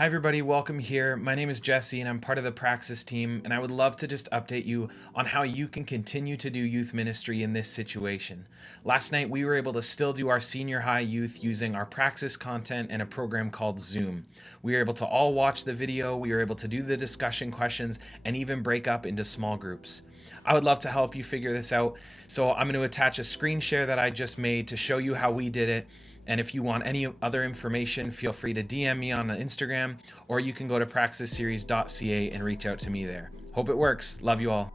Hi everybody, welcome here. My name is Jesse and I'm part of the Praxis team, and I would love to just update you on how you can continue to do youth ministry in this situation. Last night we were able to still do our senior high youth using our Praxis content and a program called Zoom. We were able to all watch the video, we were able to do the discussion questions, and even break up into small groups. I would love to help you figure this out, so I'm going to attach a screen share that I just made to show you how we did it. And if you want any other information, feel free to DM me on Instagram, or you can go to praxisseries.ca and reach out to me there. Hope it works. Love you all.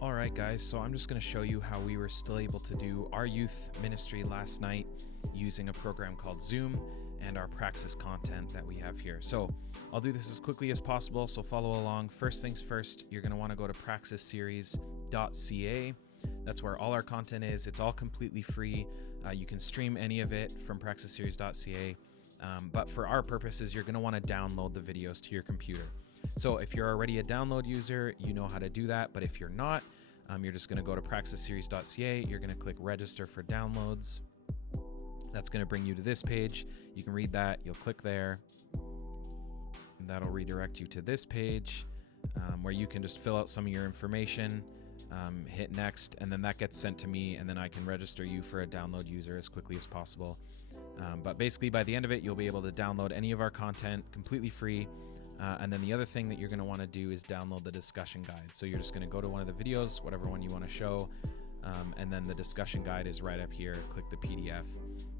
All right, guys, so I'm just going to show you how we were still able to do our youth ministry last night using a program called Zoom and our Praxis content that we have here. So I'll do this as quickly as possible, so follow along. First things first, you're going to want to go to praxisseries.ca. That's where all our content is. It's all completely free. You can stream any of it from praxisseries.ca. But for our purposes, you're going to want to download the videos to your computer. So if you're already a download user, you know how to do that. But if you're not, you're just going to go to praxisseries.ca. You're going to click register for downloads. That's going to bring you to this page. You can read that. You'll click there. And that'll redirect you to this page where you can just fill out some of your information. Hit next, and then that gets sent to me, and then I can register you for a download user as quickly as possible. But basically, by the end of it, you'll be able to download any of our content completely free. And then the other thing that you're going to want to do is download the discussion guide. So you're just going to go to one of the videos, whatever one you want to show, and then the discussion guide is right up here. Click the PDF,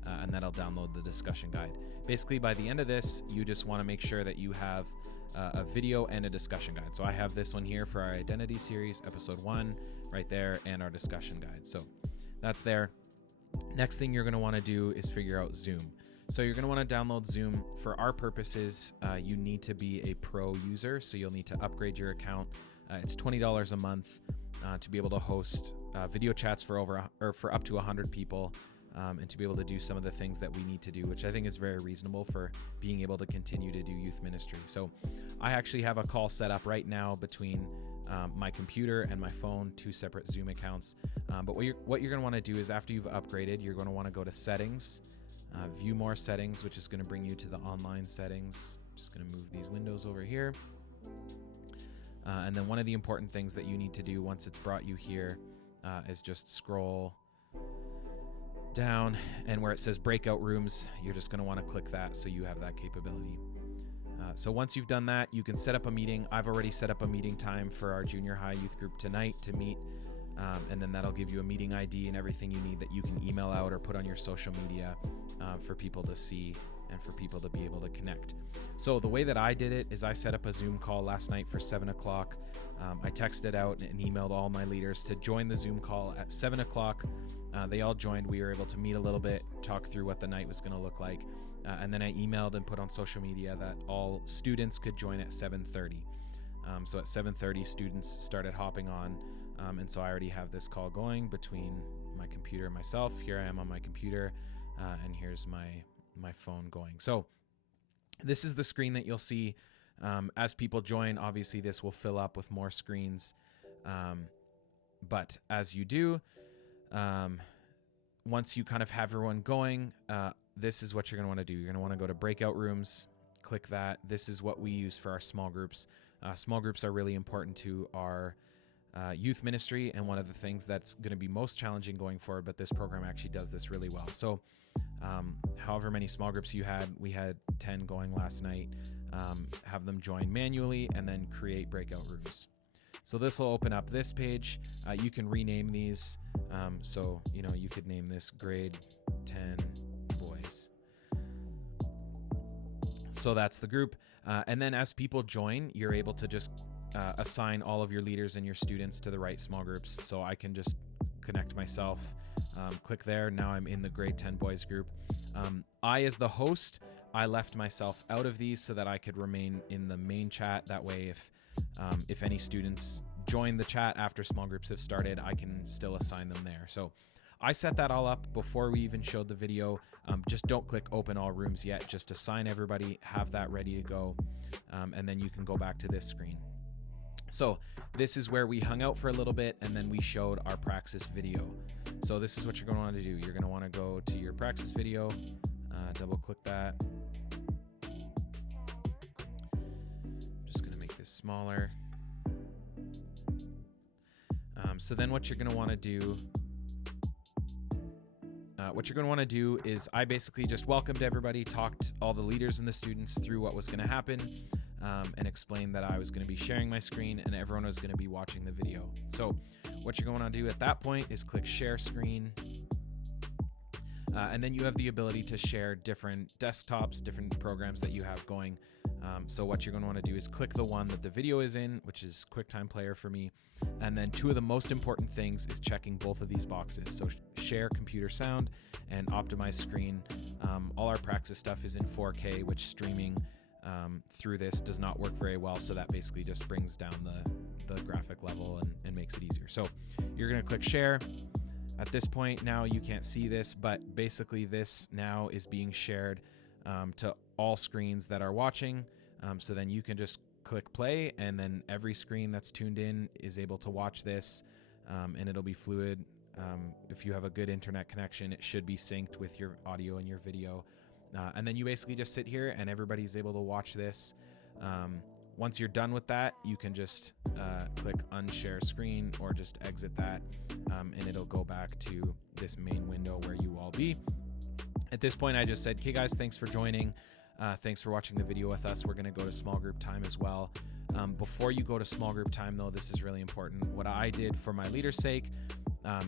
and that'll download the discussion guide. Basically, by the end of this, you just want to make sure that you have a video and a discussion guide. So I have this one here for our identity series, episode 1, right there, and our discussion guide. So that's there. Next thing you're going to want to do is figure out Zoom. So you're going to want to download Zoom. For our purposes, you need to be a pro user, so you'll need to upgrade your account. It's $20 a month to be able to host video chats for up to 100 people. And to be able to do some of the things that we need to do, which I think is very reasonable for being able to continue to do youth ministry. So I actually have a call set up right now between my computer and my phone, 2 separate Zoom accounts. But what you're going to want to do is, after you've upgraded, you're going to want to go to settings, view more settings, which is going to bring you to the online settings. I'm just going to move these windows over here. And then one of the important things that you need to do once it's brought you here is just scroll down, and where it says breakout rooms, you're just going to want to click that so you have that capability. So once you've done that, you can set up a meeting. I've already set up a meeting time for our junior high youth group tonight to meet, and then that'll give you a meeting ID and everything you need that you can email out or put on your social media for people to see and for people to be able to connect. So the way that I did it is I set up a Zoom call last night for 7 o'clock. I texted out and emailed all my leaders to join the Zoom call at 7 o'clock. They all joined. We were able to meet a little bit, talk through what the night was going to look like. And then I emailed and put on social media that all students could join at 7:30. So at 7:30, students started hopping on. And so I already have this call going between my computer and myself. Here I am on my computer, and here's my phone going. So this is the screen that you'll see as people join. Obviously, this will fill up with more screens. But as you do, once you kind of have everyone going, this is what you're going to want to do. You're going to want to go to breakout rooms, click that. This is what we use for our small groups. Small groups are really important to our youth ministry, and one of the things that's going to be most challenging going forward, but this program actually does this really well. So however many small groups you had, we had 10 going last night. Have them join manually and then create breakout rooms. So this will open up this page. You can rename these. So, you could name this grade 10 boys. So that's the group. And then as people join, you're able to just assign all of your leaders and your students to the right small groups. So I can just connect myself, click there. Now I'm in the grade 10 boys group. I, as the host, I left myself out of these so that I could remain in the main chat. That way, if any students join the chat after small groups have started, I can still assign them there. So I set that all up before we even showed the video. Just don't click open all rooms yet. Just assign everybody, have that ready to go, and then you can go back to this screen. So this is where we hung out for a little bit, and then we showed our Praxis video. So this is what you're going to want to do. You're going to want to go to your Praxis video, double click that, smaller. So then what you're going to want to do is I basically just welcomed everybody, talked all the leaders and the students through what was going to happen, and explained that I was going to be sharing my screen and everyone was going to be watching the video. So what you're going to want to do at that point is click share screen. And then you have the ability to share different desktops, different programs that you have going. So what you're going to want to do is click the one that the video is in, which is QuickTime Player for me. And then two of the most important things is checking both of these boxes. So share computer sound and optimize screen. All our Praxis stuff is in 4K, which streaming through this does not work very well. So that basically just brings down the graphic level and makes it easier. So you're going to click share. At this point now you can't see this, but basically this now is being shared to all screens that are watching. So then you can just click play, and then every screen that's tuned in is able to watch this, and it'll be fluid. If you have a good internet connection, it should be synced with your audio and your video. And then you basically just sit here and everybody's able to watch this. Once you're done with that, you can just click unshare screen or just exit that, and it'll go back to this main window where you all be. At this point, I just said, "Okay, guys, thanks for joining. Thanks for watching the video with us. We're going to go to small group time as well." Before you go to small group time, though, this is really important. What I did for my leader's sake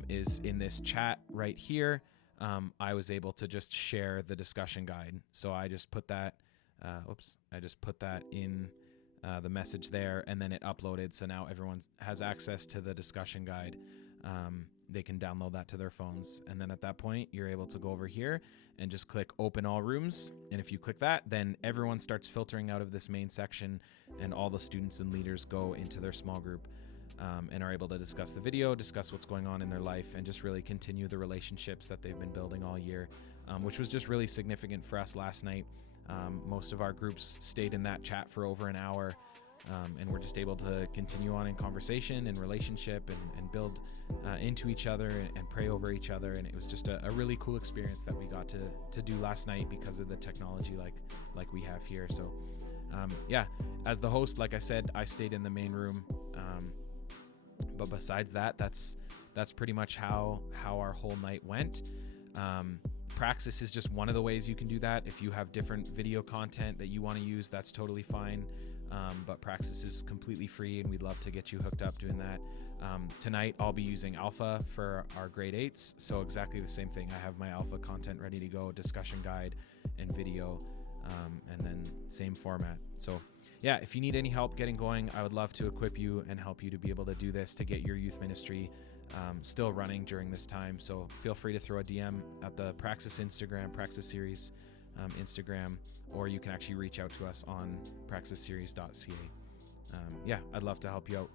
is in this chat right here, I was able to just share the discussion guide. So I just put that, in the message there, and then it uploaded. So now everyone has access to the discussion guide. They can download that to their phones. And then at that point, you're able to go over here and just click open all rooms. And if you click that, then everyone starts filtering out of this main section, and all the students and leaders go into their small group and are able to discuss the video, discuss what's going on in their life, and just really continue the relationships that they've been building all year, which was just really significant for us last night. Most of our groups stayed in that chat for over an hour, and we're just able to continue on in conversation and relationship and build into each other and pray over each other. And it was just a really cool experience that we got to do last night because of the technology like we have here. So yeah, as the host, like I said, I stayed in the main room, but besides that, that's pretty much how our whole night went. Praxis is just one of the ways you can do that. If you have different video content that you want to use, that's totally fine. But Praxis is completely free, and we'd love to get you hooked up doing that. Tonight, I'll be using Alpha for our grade 8s. So exactly the same thing. I have my Alpha content ready to go, discussion guide and video, and then same format. So yeah, if you need any help getting going, I would love to equip you and help you to be able to do this, to get your youth ministry still running during this time. So feel free to throw a DM at the Praxis Instagram, Praxis Series Instagram, or you can actually reach out to us on praxisseries.ca. Yeah, I'd love to help you out.